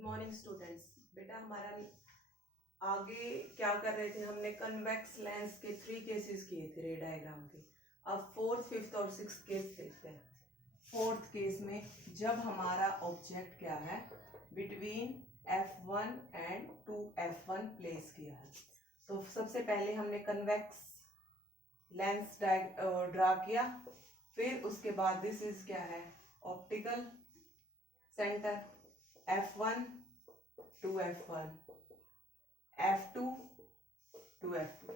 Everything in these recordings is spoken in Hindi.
Good morning students. बेटा हमारा आगे क्या कर रहे थे, हमने कन्वेक्स लेंस के 3 केसेस किए थे रे डायग्राम के। अब 4th, 5th और 6th केस देखते हैं। 4th केस में जब हमारा ऑब्जेक्ट क्या है between F1 and 2F1 place किया है, तो सबसे पहले हमने कन्वेक्स लेंस ड्रा किया। फिर उसके बाद दिस इज क्या है optical centre F1 2F1 F2 2F2।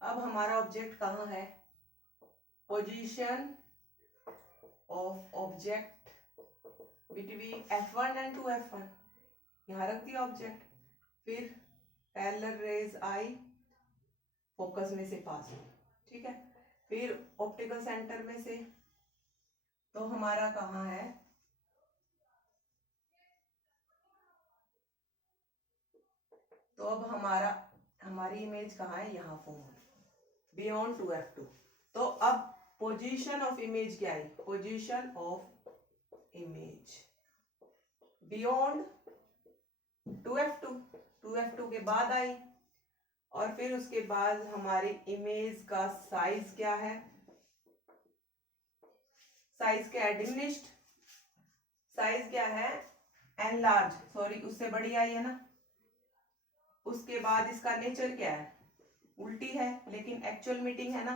अब हमारा ऑब्जेक्ट कहाँ है, position of object between F1 and 2F1, यहाँ रख दिया ऑब्जेक्ट। फिर पैरेलल रेज आई फोकस में से पास हो, ठीक है। फिर ऑप्टिकल सेंटर में से तो हमारा कहाँ है, तो अब हमारी इमेज कहाँ है, यहाँ फॉर्म बियॉन्ड 2F2। तो अब पोजीशन ऑफ इमेज क्या है, position of image beyond 2F2 के बाद आई। और फिर उसके बाद हमारी इमेज का साइज क्या है, साइज क्या है, डिमिनिश्ड साइज क्या है, एनलार्ज, सॉरी उससे बड़ी आई है ना। उसके बाद इसका नेचर क्या है, उल्टी है, लेकिन एक्चुअल मीटिंग है ना,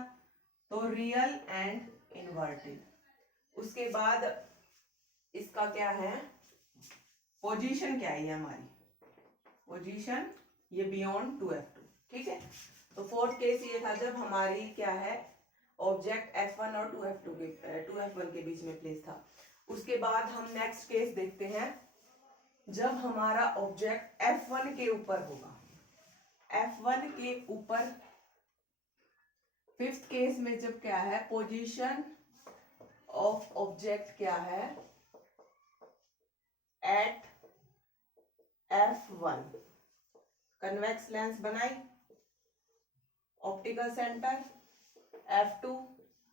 तो रियल एंड इन्वर्टेड। उसके बाद इसका क्या है, पोजीशन क्या है, हमारी पोजीशन ये बियॉन्ड 2F2, ठीक है। तो 4th केस ये था जब हमारी क्या है ऑब्जेक्ट F1 और 2F1 के बीच में प्लेस था। उसके बाद हम नेक्स्ट केस देखते हैं जब हमारा ऑब्जेक्ट F1 के ऊपर होगा, F1 के ऊपर। 5th केस में जब क्या है, पोजीशन ऑफ ऑब्जेक्ट क्या है एट F1, कन्वेक्स लेंस बनाई, optical centre F2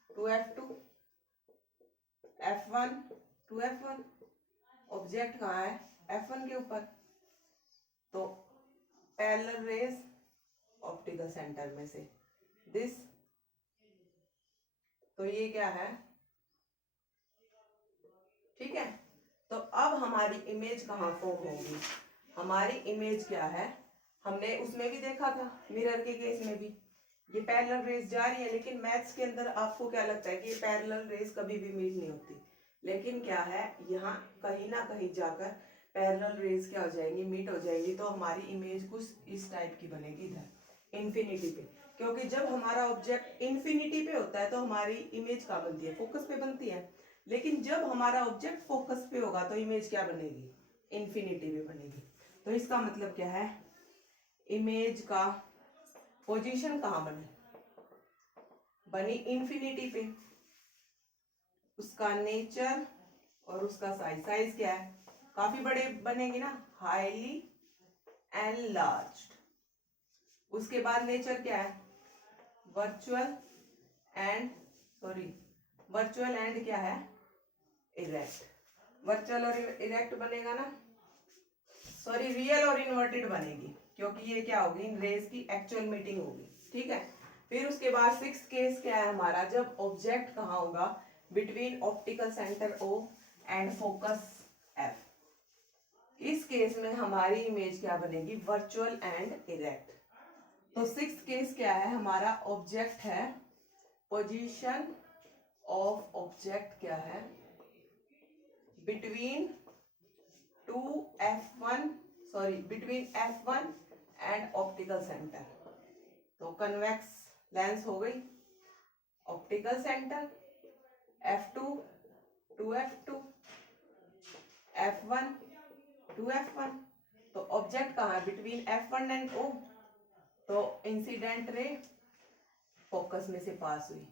2F2 F1 2F1, object कहाँ है F1 के ऊपर, तो पैरेलल रेज ऑप्टिकल सेंटर में से दिस, तो ये क्या है, ठीक है। तो अब हमारी इमेज कहाँ फॉर्म होगी, हमारी इमेज क्या है, हमने उसमें भी देखा था मिरर के केस में भी ये पैरेलल रेज जा रही है, लेकिन मैथ्स के अंदर आपको क्या लगता है कि ये पैरेलल रेज कभी भी मीट नहीं होती, लेकिन क्या है यहाँ कहीं ना कहीं जाकर पैरेलल रेज क्या हो जाएंगी, मीट हो जाएंगी। तो हमारी इमेज कुछ इस टाइप की बनेगी इधर इन्फिनिटी पे, क्योंकि जब हमारा ऑब्जेक्ट इन्फिनिटी पे होता है तो हमारी इमेज कहाँ बनती है, फोकस पे बनती है। लेकिन जब हमारा ऑब्जेक्ट फोकस पे होगा तो इमेज क्या बनेगी, इन्फिनिटी पे बनेगी। तो इसका मतलब क्या है, इमेज का पोजीशन कहाँ बनी इन्फिनिटी पे, उसका नेचर और उसका साइज क्या है, काफी बड़े बनेगी ना, हाईली एनलार्ज्ड। उसके बाद नेचर क्या है, वर्चुअल एंड क्या है, इरेक्ट। वर्चुअल और इरेक्ट बनेगा ना, सॉरी रियल और इन्वर्टेड बनेगी, क्योंकि ये क्या होगी, इन रेज की एक्चुअल मीटिंग होगी, ठीक है। फिर उसके बाद 6th केस क्या है हमारा, जब ऑब्जेक्ट कहाँ होगा, between optical centre O and focus F। इस केस में हमारी इमेज क्या बनेगी, वर्चुअल एंड इरेक्ट। तो 6th केस क्या है हमारा, ऑब्जेक्ट है, पोजीशन ऑफ ऑब्जेक्ट क्या है between F1 and optical centre. तो कन्वेक्स लेंस हो गई, optical centre F2 2F2 F1 2F1। तो ऑब्जेक्ट कहाँ है, बिटवीन F1 एंड O, तो इंसिडेंट रे फोकस में से पास हुई,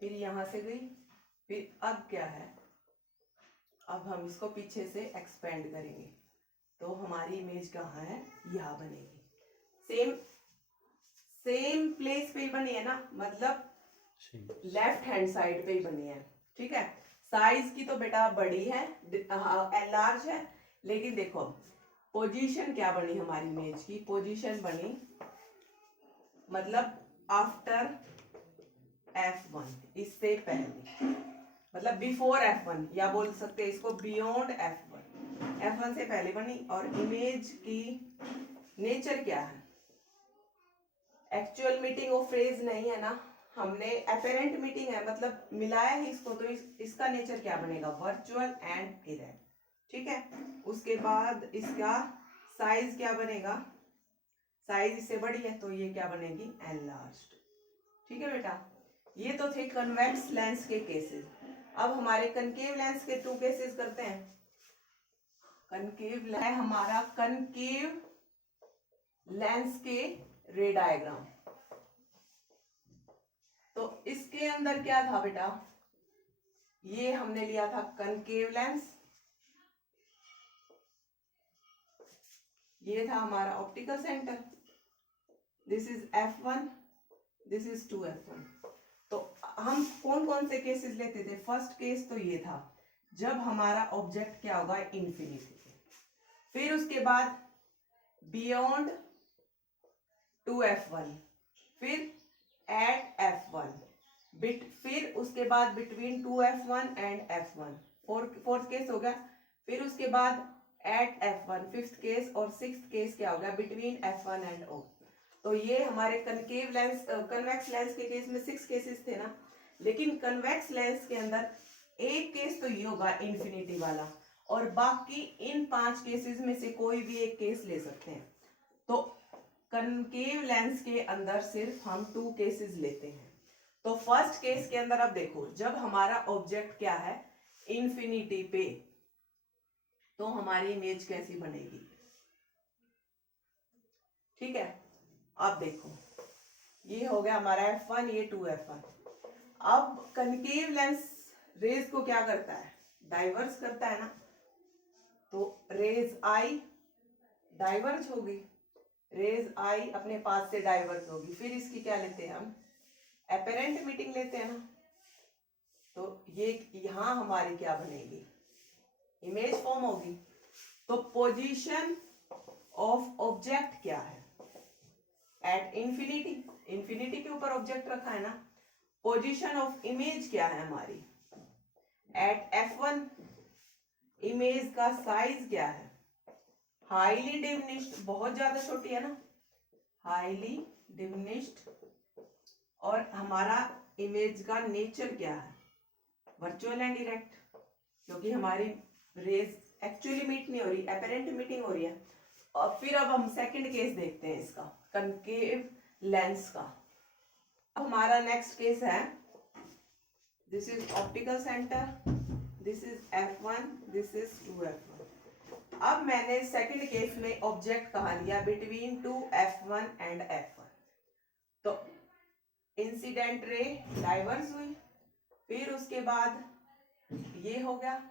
फिर यहां से गई, फिर अब क्या है, अब हम इसको पीछे से एक्सपेंड करेंगे तो हमारी इमेज कहाँ है, यहाँ बनेगी, सेम प्लेस पे ही बनी है ना, मतलब लेफ्ट हैंड साइड पे ही बनी है, ठीक है। साइज की तो बेटा बड़ी है, लार्ज है, लेकिन देखो पोजीशन क्या बनी हमारी इमेज की, पोजीशन बनी मतलब आफ्टर F1, इससे पहले, मतलब बिफोर F1, या बोल सकते हैं इसको बियॉन्ड F1 से पहले बनी। और इमेज की नेचर क्या है, एक्चुअल मीटिंग ऑफ फ्रेज नहीं है ना, हमने अपेरेंट मीटिंग है, मतलब मिलाया ही इसको, तो इसका नेचर क्या बनेगा, वर्चुअल एंड इरेक्ट। ठीक है, उसके बाद इसका साइज क्या बनेगा, साइज इससे बड़ी है तो ये क्या बनेगी, एनलार्ज्ड। ठीक है बेटा, ये तो थे कन्वेक्स लेंस के केसेस। अब हमारे कनकेव लेंस के 2 केसेस करते हैं। कनकेव है हमारा कनकेव लेंस के रे डायग्राम। तो इसके अंदर क्या था बेटा, ये हमने लिया था कनकेव लेंस, ये था हमारा optical centre, this is F1, this is 2F1। तो हम कौन कौन से केसेस लेते थे, फर्स्ट केस तो ये था जब हमारा ऑब्जेक्ट क्या होगा, इंफिनिटी पे, फिर उसके बाद बियॉन्ड 2F1, फिर एट F1, फिर उसके बाद between 2F1 and F1, fourth case हो गया, फिर उसके बाद एट F1 फिफ्थ केस, और सिक्स्थ केस क्या हो गया, बिटवीन F1 एंड O। तो ये हमारे कनकेव लेंस कन्वेक्स लेंस के केस में 6 केसेस थे ना, लेकिन कन्वेक्स लेंस के अंदर एक केस तो ये होगा इंफिनिटी वाला, और बाकी इन 5 केसेस में से कोई भी एक केस ले सकते हैं। तो कनकेव लेंस के अंदर सिर्फ हम 2 केसेस लेते हैं। तो फर्स्ट केस के अंदर अब देखो, जब हमारा ऑब्जेक्ट क्या है, इंफिनिटी पे, तो हमारी इमेज कैसी बनेगी। ठीक है, अब देखो ये हो गया हमारा F1, ये 2F1। अब कनकेव लेंस रेज को क्या करता है, डाइवर्स करता है ना, तो रेज आई डाइवर्ज होगी, रेज आई अपने पास से डाइवर्स होगी, फिर इसकी क्या लेते हैं हम, एपेरेंट मीटिंग लेते हैं ना। तो ये यहां हमारी क्या बनेगी, इमेज फॉर्म होगी। तो पोजीशन ऑफ ऑब्जेक्ट क्या है, एट इंफिनिटी, इंफिनिटी के ऊपर ऑब्जेक्ट रखा है ना। पोजीशन ऑफ इमेज क्या है हमारी, एट F1, इमेज का साइज क्या है, हाईली डिमिनिश्ड, बहुत ज्यादा छोटी है ना, हाईली डिमिनिश्ड। और हमारा इमेज का नेचर क्या है, वर्चुअल एंड डायरेक्ट, क्योंकि हमारी रेज एक्चुअली मीट नहीं हो रही, अपेरेंट मीटिंग हो रही है। और फिर अब हम सेकंड केस देखते हैं इसका, कनकेव लेंस का। अब हमारा नेक्स्ट केस है, this is optical centre, this is F1, this is 2F1। अब मैंने सेकंड केस में ऑब्जेक्ट कहाँ लिया, बिटवीन 2F1 एंड F1। तो इंसिडेंट रे डाइवर्स हुई, फिर उसके बाद ये हो गया।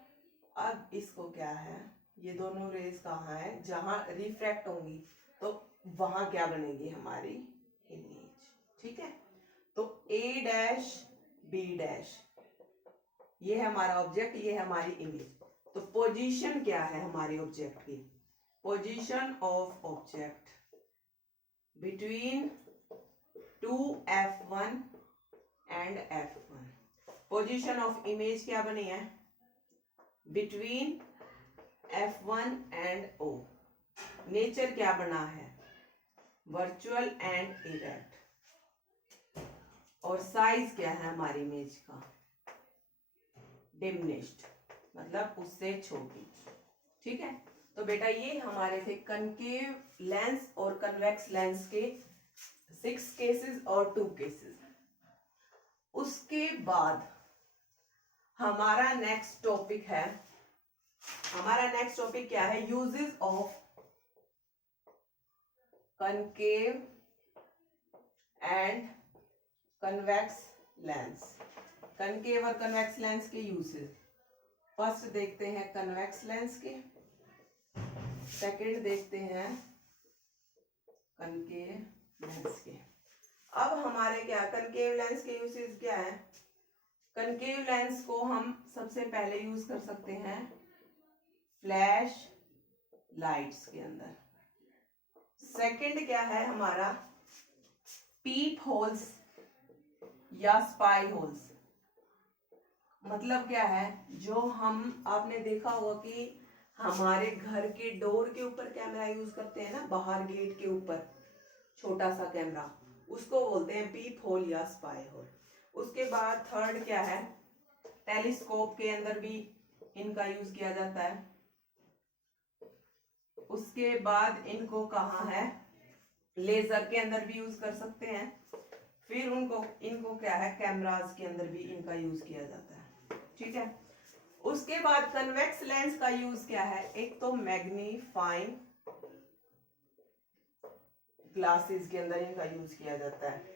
अब इसको क्या है, ये दोनों रेज कहाँ है, जहां रिफ्रैक्ट होंगी, तो वहां क्या बनेगी हमारी इमेज। ठीक है, तो A डैश B डैश, ये है हमारा ऑब्जेक्ट, ये है हमारी इमेज। तो पोजीशन क्या है हमारे ऑब्जेक्ट की, position of object between 2F1 and F1। Position of image क्या बनी है, between F1 and O। Nature क्या बना है, वर्चुअल एंड इरेक्ट। और साइज क्या है हमारी इमेज का, डिमिनिश्ड, मतलब उससे छोटी। ठीक है, तो बेटा ये हमारे थे कनकेव लेंस और कन्वेक्स लेंस के 6 केसेस और 2 केसेस। उसके बाद हमारा नेक्स्ट टॉपिक है, हमारा नेक्स्ट टॉपिक क्या है, uses of concave and convex lens. Concave और कन्वेक्स लेंस के यूजेस, फर्स्ट देखते हैं कन्वेक्स लेंस के, सेकंड देखते हैं कनकेव लेंस के। अब हमारे क्या कनकेव लेंस के यूजेस क्या है, कनकेव लेंस को हम सबसे पहले यूज कर सकते हैं फ्लैश लाइट्स के अंदर। सेकंड क्या है हमारा, पीप होल्स या स्पाई होल्स। मतलब क्या है, जो हम आपने देखा होगा कि हमारे घर के डोर के ऊपर कैमरा यूज करते हैं ना, बाहर गेट के ऊपर छोटा सा कैमरा, उसको बोलते हैं पीप होल या स्पाई होल। उसके बाद थर्ड क्या है, टेलीस्कोप के अंदर भी इनका यूज किया जाता है। उसके बाद इनको कहाँ है, लेजर के अंदर भी यूज कर सकते हैं। फिर इनको क्या है, कैमरास के अंदर भी इनका यूज किया जाता है। ठीक है, उसके बाद कन्वेक्स लेंस का यूज क्या है, एक तो मैग्नीफाइंग ग्लासेस के अंदर इनका यूज किया जाता है।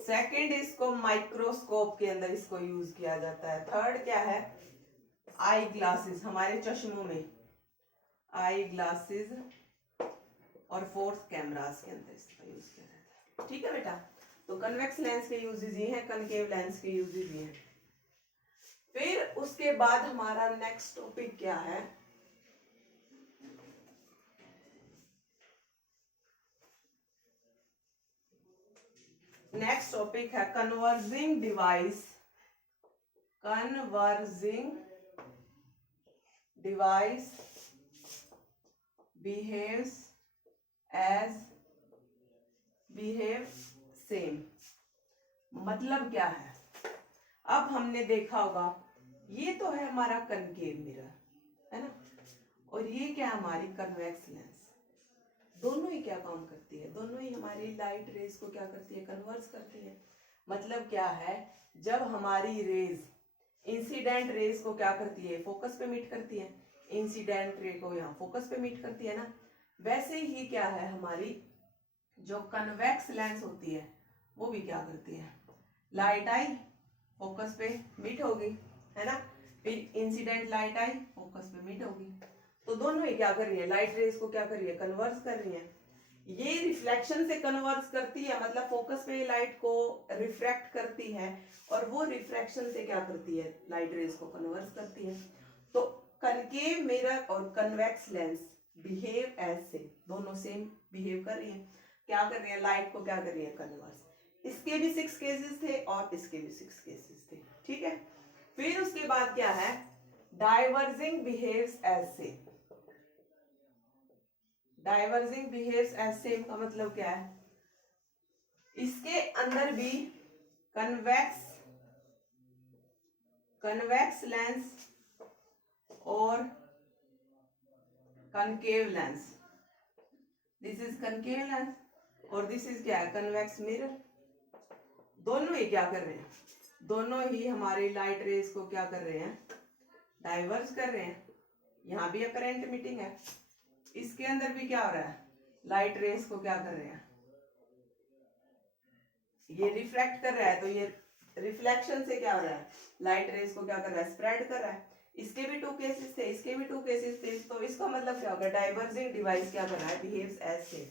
सेकंड, इसको माइक्रोस्कोप के अंदर इसको यूज किया जाता है। थर्ड क्या है, आई ग्लासेस, हमारे चश्मों में आई ग्लासेस। और फोर्थ, कैमरास के अंदर इसका यूज किया जाता है। ठीक है बेटा, तो कन्वेक्स लेंस के यूजेस ये हैं, कनकेव लेंस के यूजेस ये हैं। फिर उसके बाद हमारा नेक्स्ट टॉपिक क्या है, नेक्स्ट टॉपिक है converging device. Converging device behaves as behave same. मतलब क्या है, अब हमने देखा होगा ये तो है हमारा कनकेव मिरर, है ना, और ये क्या हमारी कन्वेक्स लेंस। दोनों ही क्या काम करती है, दोनों ही हमारी लाइट रेज को क्या करती है, कन्वर्स करती है। मतलब क्या है, जब हमारी रेज इंसिडेंट रेज को क्या करती है, फोकस पे मीट करती है, इंसिडेंट रे को यहाँ फोकस पे मीट करती है ना, वैसे ही क्या है हमारी जो कन्वेक्स लेंस होती है वो भी क्या करती है, लाइट आई फोकस पे मीट होगी, है ना, फिर इंसिडेंट लाइट आई फोकस पे मीट होगी। तो दोनों ही क्या कर रही है, लाइट रेज को क्या कर रही है, कन्वर्स कर रही है। ये रिफ्लेक्शन से कन्वर्स करती है, मतलब फोकस पे लाइट को रिफ्रैक्ट करती है, और वो रिफ्रैक्शन से क्या करती है, लाइट रेज को कन्वर्स करती है। तो कनकेव मिरर और convex lens behave as same, दोनों सेम बिहेव कर रही है। क्या कर रही है, लाइट को क्या कर रही है, कन्वर्स। इसके भी 6 केसेस थे और इसके भी 6 केसेस थे। ठीक है, फिर उसके बाद क्या है, diverging behaves as same. Diverging behaves as same का मतलब क्या है, इसके अंदर भी कन्वेक्स लेंस और concave lens, this is concave lens और दिस इज क्या है, कन्वेक्स मिरर। दोनों ही क्या कर रहे हैं, दोनों ही हमारे लाइट रेज को क्या कर रहे हैं, डाइवर्ज कर रहे हैं। यहाँ भी करंट मीटिंग है, इसके अंदर भी क्या हो रहा है, लाइट रेज को क्या कर रहे हैं, ये रिफ्लेक्ट कर रहा है, तो ये रिफ्लेक्शन से क्या हो रहा है, लाइट रेज को क्या कर रहा है, स्प्रेड कर रहा है। इसके भी 2 केसेस थे, इसके भी 2 केसेस थे, तो इसका मतलब क्या होगा, डाइवर्जिंग डिवाइस क्या कर रहा है, बिहेव्स एज सेम।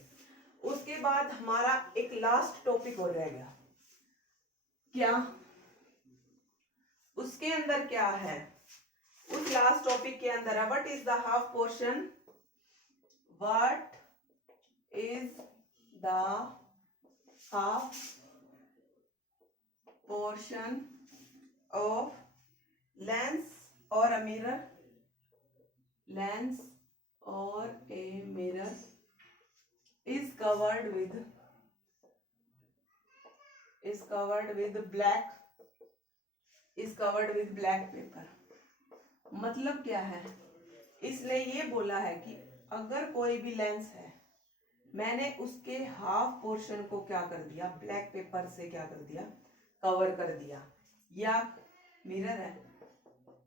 उसके बाद हमारा एक लास्ट टॉपिक हो जाएगा, क्या उसके अंदर क्या है, उस लास्ट टॉपिक के अंदर है, what is the half portion, what is the half portion of lens और a mirror, lens or a mirror is covered with black paper। मतलब क्या है, इसने ये बोला है कि अगर कोई भी लेंस है, मैंने उसके हाफ पोर्शन को क्या कर दिया, ब्लैक पेपर से क्या कर दिया, कवर कर दिया, या मिरर है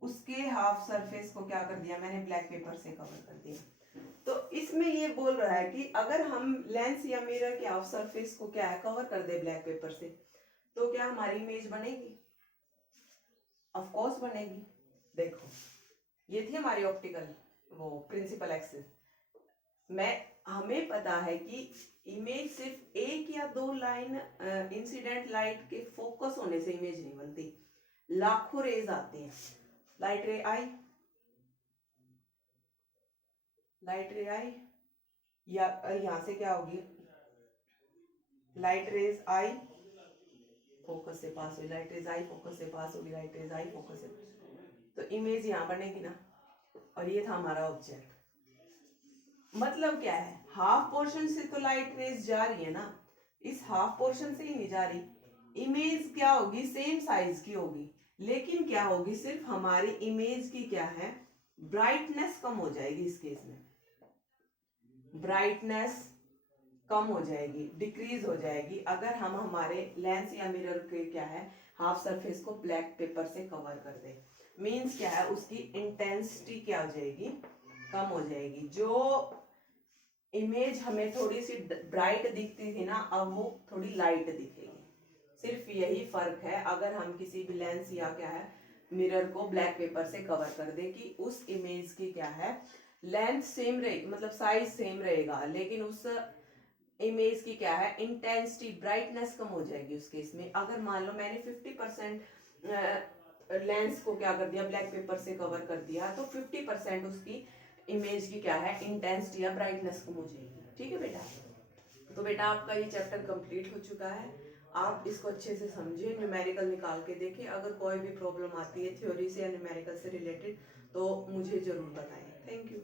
उसके हाफ सरफेस को क्या कर दिया, मैंने ब्लैक पेपर से कवर कर दिया। तो इसमें ये बोल रहा है कि अगर हम लेंस या मिरर के हाफ सरफेस को क्या है, कवर कर दे ब्लैक पेपर से, तो क्या हमारी इमेज बनेगी, ऑफ कोर्स बनेगी। देखो ये थी हमारी ऑप्टिकल वो प्रिंसिपल एक्सिस। हमें पता है कि इमेज सिर्फ 1 या 2 लाइन इंसिडेंट लाइट के फोकस होने से इमेज नहीं बनती, लाखों रेज आती हैं। लाइट रे आई, लाइट रे आई, या यहाँ से क्या होगी, लाइट रेज आई फोकस से पास हुई, लाइट रेज आई फोकस से पास होगी, लाइट रेज आई फोकस से, तो इमेज यहाँ बनेगी ना, और ये था हमारा ऑब्जेक्ट। मतलब क्या है, हाफ पोर्शन से तो लाइट रेज जा रही है ना, इस हाफ पोर्शन से ही नहीं जा रही, इमेज क्या होगी, सेम साइज की होगी, लेकिन क्या होगी, सिर्फ हमारी इमेज की क्या है, ब्राइटनेस कम हो जाएगी। इस केस में ब्राइटनेस कम हो जाएगी, डिक्रीज हो जाएगी, अगर हम हमारे लेंस या मिरर के क्या है, हाफ सरफेस को ब्लैक पेपर से कवर कर दे। मीन्स क्या है, उसकी इंटेंसिटी क्या हो जाएगी, कम हो जाएगी। जो इमेज हमें थोड़ी सी ब्राइट दिखती थी ना, अब वो थोड़ी लाइट दिखेगी। सिर्फ यही फर्क है, अगर हम किसी भी लेंस या क्या है मिरर को ब्लैक पेपर से कवर कर दे, कि उस इमेज की क्या है, लेंथ सेम रहेगी, मतलब साइज सेम रहेगा, लेकिन उस इमेज की क्या है, इंटेंसिटी ब्राइटनेस कम हो जाएगी उस केस में। अगर मान लो मैंने 50% लेंस को क्या कर दिया, ब्लैक पेपर से कवर कर दिया, तो 50% उसकी इमेज की क्या है, इंटेंसिटी या ब्राइटनेस कम हो जाएगी। ठीक है बेटा, तो बेटा आपका ये चैप्टर कंप्लीट हो चुका है। आप इसको अच्छे से समझिए, न्यूमेरिकल निकाल के देखिए, अगर कोई भी प्रॉब्लम आती है थ्योरी से या न्यूमेरिकल से रिलेटेड तो मुझे जरूर बताएं। Thank you.